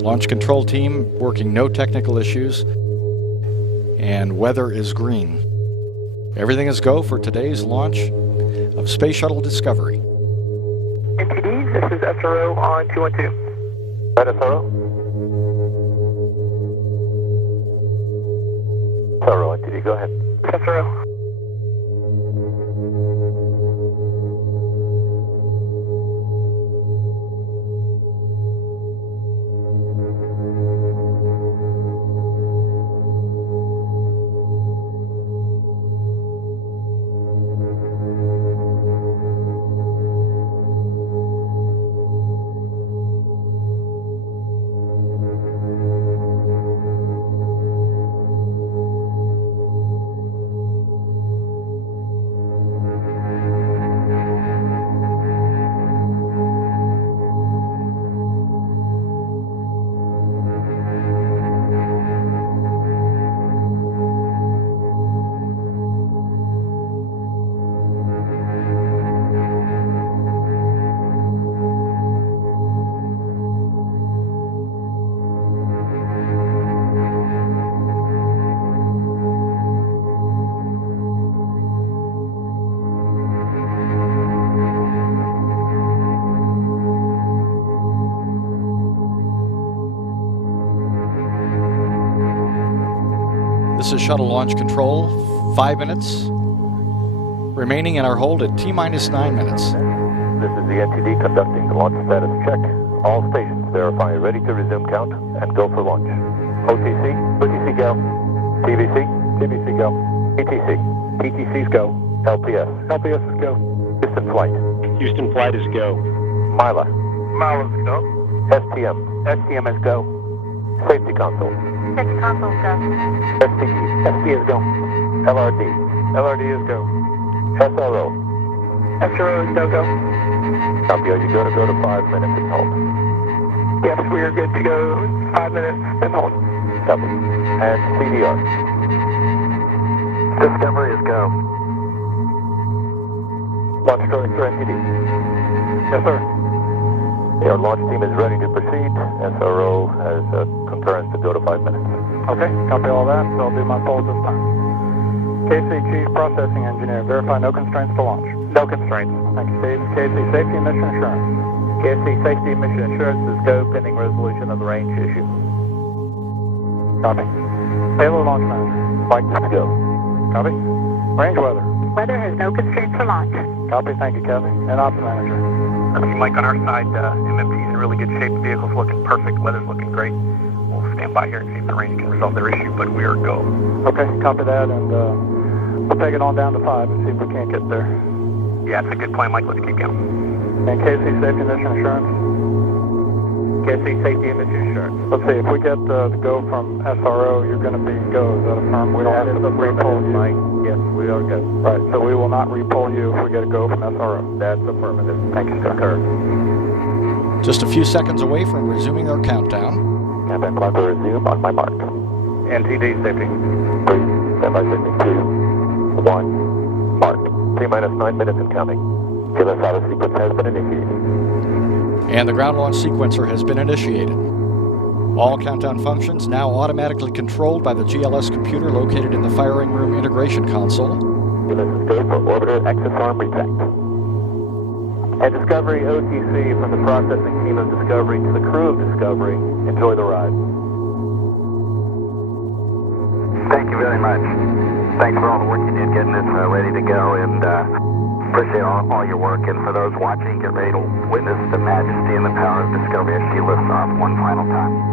The launch control team working no technical issues, and weather is green. Everything is go for today's launch of Space Shuttle Discovery. NTD, this is SRO on 212. Right, SRO? SRO, NTD, go ahead. SRO. This is Shuttle Launch Control, 5 minutes remaining in our hold at T-minus 9 minutes. This is the NTD conducting the launch status check. All stations verify ready to resume count and go for launch. OTC, OTC go. TVC, TVC go. ETC, ETC's go. LPS, LPS is go. Houston flight. Houston flight is go. Mila. Milo's go. STM, STM is go. Safety console. Safety console go. STE, ST is go. LRD, LRD is go. SRO. SRO is no-go. Copy, are you go to 5 minutes and hold? Yes, we are good to go. 5 minutes and hold. Copy. And CDR. Discovery is go. Launch director NTD. Yes, sir. Our launch team is ready to proceed. SRO has concurrence to go to 5 minutes. Okay, copy all that, so I'll do my polls this time. KC Chief Processing Engineer, verify no constraints to launch. No constraints. Thank you, Steve. KC Safety and Mission Assurance. KSC Safety and Mission Assurance is go pending resolution of the range issue. Copy. Payload Launch Manager. Flight is go. Copy. Range weather. Weather has no constraints for launch. Copy, thank you, Kathy. And Ops Manager. Mike, on our side, MMT's in really good shape. The vehicle's looking perfect. Weather's looking great. We'll stand by here and see if the range can resolve their issue, but we are go. Okay, copy that, and we'll take it on down to 5 and see if we can't get there. Yeah, it's a good plan, Mike. Let's keep going. And KC Safety and Mission Assurance. KSC Safety and Mission Assurance. Let's see, if we get the go from SRO, you're going to be go. Is that a firm? We don't have to re-pull you. Mike. Yes, we are go. Right, so we will not re-pull you if we get a go from SRO. That's affirmative. Thank you, sir. Just a few seconds away from resuming their countdown. And then clock will resume on my mark. NTD Safety. 3, standby safety, 2, 1, mark. T-minus 9 minutes and counting. GLS auto sequence has been initiated. And the ground launch sequencer has been initiated. All countdown functions now automatically controlled by the GLS computer located in the firing room integration console. GLS is go for orbiter access arm retract. And Discovery OTC from the processing team of Discovery to the crew of Discovery. Enjoy the ride. Thank you very much. Thanks for all the work you did getting this ready to go, and appreciate all your work. And for those watching, get ready to witness the majesty and the power of Discovery as she lifts off one final time.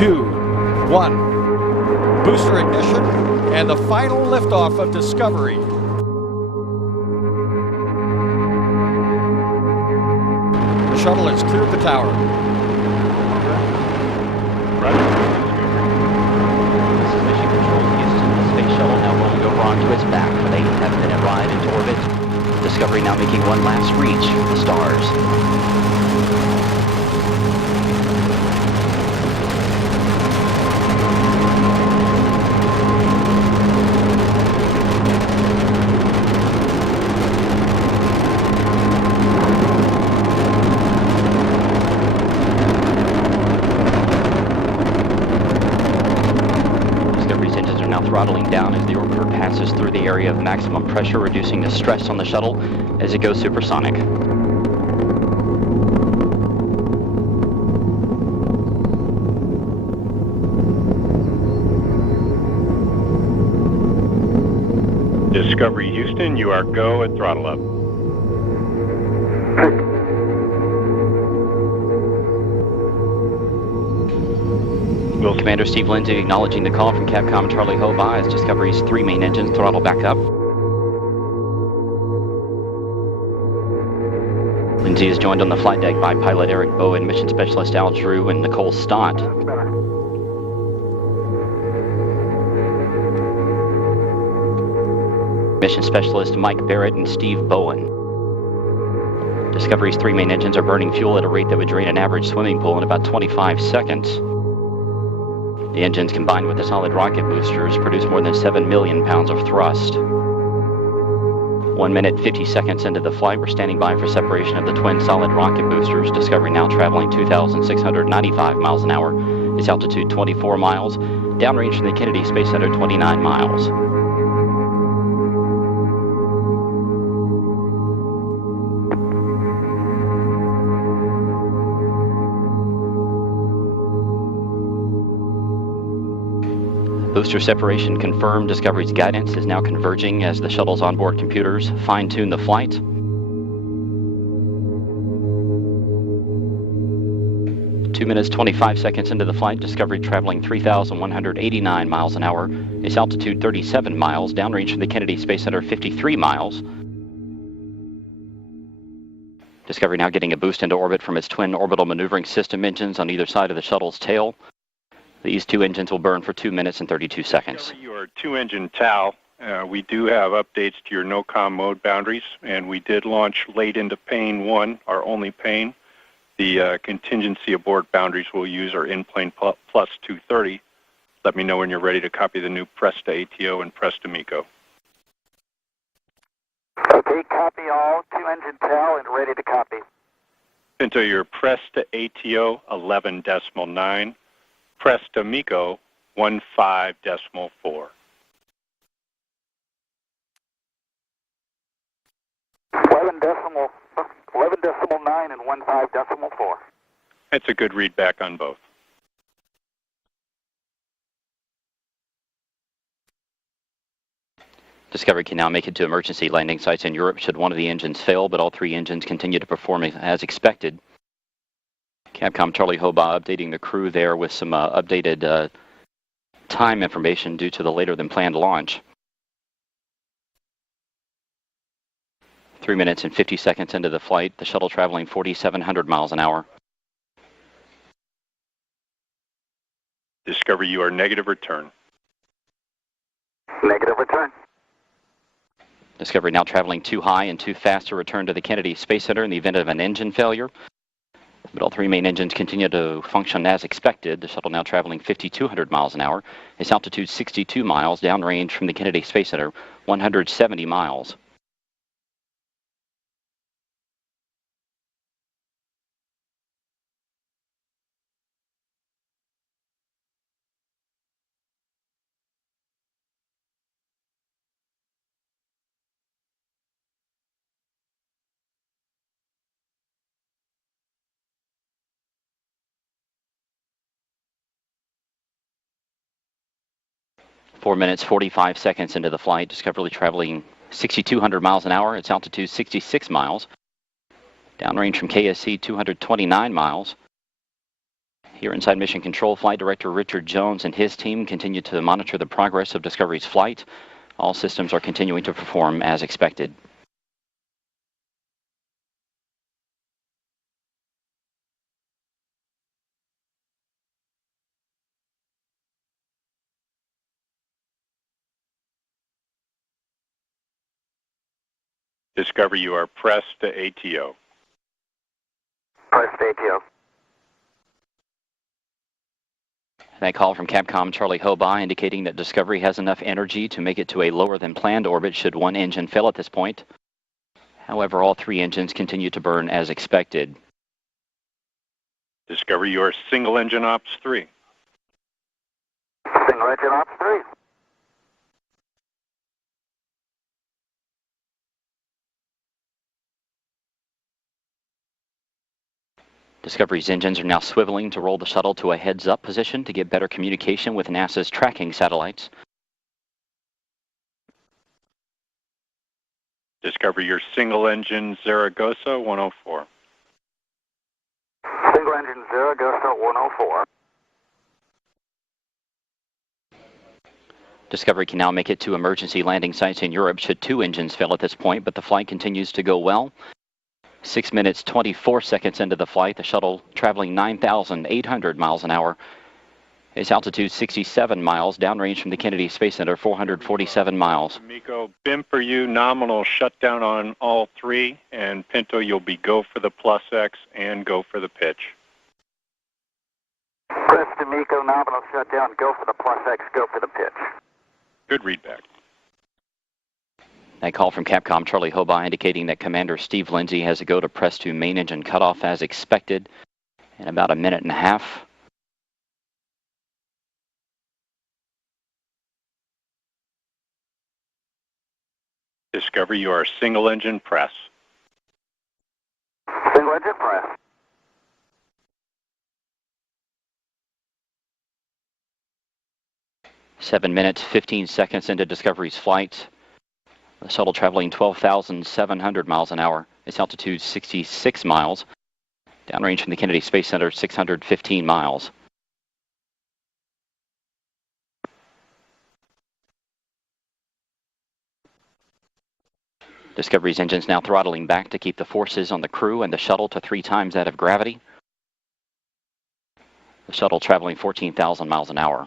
2, 1. Booster ignition and the final liftoff of Discovery. The shuttle has cleared the tower. This is Mission Control Houston. The space shuttle now rolling over onto its back for the 8.5-minute ride into orbit. Discovery now making one last reach for the stars. Throttling down as the orbiter passes through the area of maximum pressure, reducing the stress on the shuttle as it goes supersonic. Discovery Houston, you are go at throttle up. Commander Steve Lindsay acknowledging the call from Capcom Charlie Hoba as Discovery's 3 main engines throttle back up. Lindsay is joined on the flight deck by pilot Eric Bowen, mission specialist Al Drew, and Nicole Stott. Mission specialist Mike Barrett and Steve Bowen. Discovery's 3 main engines are burning fuel at a rate that would drain an average swimming pool in about 25 seconds. The engines, combined with the solid rocket boosters, produce more than 7 million pounds of thrust. 1 minute, 50 seconds into the flight, we're standing by for separation of the twin solid rocket boosters. Discovery now traveling 2,695 miles an hour. Its altitude 24 miles. Downrange from the Kennedy Space Center 29 miles. Booster separation confirmed. Discovery's guidance is now converging as the shuttle's onboard computers fine-tune the flight. 2 minutes, 25 seconds into the flight, Discovery traveling 3,189 miles an hour. Its altitude 37 miles, downrange from the Kennedy Space Center 53 miles. Discovery now getting a boost into orbit from its twin orbital maneuvering system engines on either side of the shuttle's tail. These 2 engines will burn for 2 minutes and 32 seconds. Your 2-engine TAL. We do have updates to your no-com mode boundaries, and we did launch late into pane 1, our only pane. The contingency aboard boundaries we'll use are in-plane plus 230. Let me know when you're ready to copy the new Presta ATO and Presta MECO. Okay, copy all. 2-engine TAL and ready to copy. Into your Presta ATO 11.9. Presta MECO 15.4. 11.9 and 15.4. That's a good read back on both. Discovery can now make it to emergency landing sites in Europe should one of the engines fail, but all 3 engines continue to perform as expected. Capcom Charlie Hoba updating the crew there with some updated time information due to the later than planned launch. 3 minutes and 50 seconds into the flight, the shuttle traveling 4,700 miles an hour. Discovery, you are negative return. Negative return. Discovery now traveling too high and too fast to return to the Kennedy Space Center in the event of an engine failure. But all 3 main engines continue to function as expected. The shuttle now traveling 5,200 miles an hour. Its altitude 62 miles, downrange from the Kennedy Space Center 170 miles. Four minutes, 45 seconds into the flight, Discovery traveling 6,200 miles an hour. Its altitude 66 miles. Downrange from KSC 229 miles. Here inside Mission Control, Flight Director Richard Jones and his team continue to monitor the progress of Discovery's flight. All systems are continuing to perform as expected. Discovery, you are pressed to ATO. Press ATO. That call from Capcom Charlie Hobah indicating that Discovery has enough energy to make it to a lower than planned orbit should one engine fail at this point. However, all three engines continue to burn as expected. Discovery, you are single engine ops 3. Single engine ops 3. Discovery's engines are now swiveling to roll the shuttle to a heads-up position to get better communication with NASA's tracking satellites. Discovery, your single engine Zaragoza 104. Single engine Zaragoza 104. Discovery can now make it to emergency landing sites in Europe should two engines fail at this point, but the flight continues to go well. 6 minutes, 24 seconds into the flight, the shuttle traveling 9,800 miles an hour. Its altitude 67 miles, downrange from the Kennedy Space Center 447 miles. Miko, BIM for you, nominal shutdown on all three, and Pinto, you'll be go for the plus X and go for the pitch. Press to Miko, nominal shutdown, go for the plus X, go for the pitch. Good readback. That call from Capcom Charlie Hobah indicating that Commander Steve Lindsay has to go to press to main engine cutoff as expected in about a minute and a half. Discovery, you are single engine press. Single engine press. Seven minutes, 15 seconds into Discovery's flight. The shuttle traveling 12,700 miles an hour. Its altitude 66 miles. Downrange from the Kennedy Space Center 615 miles. Discovery's engines now throttling back to keep the forces on the crew and the shuttle to 3 times that of gravity. The shuttle traveling 14,000 miles an hour.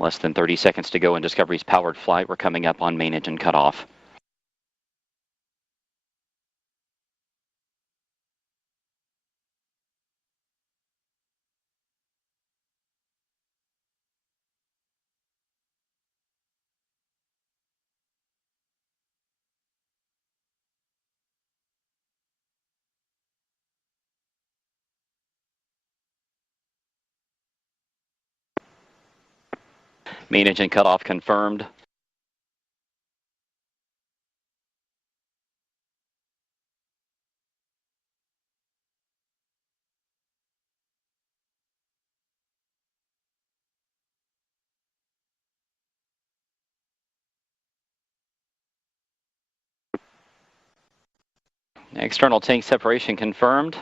Less than 30 seconds to go in Discovery's powered flight. We're coming up on main engine cutoff. Main engine cutoff confirmed. External tank separation confirmed.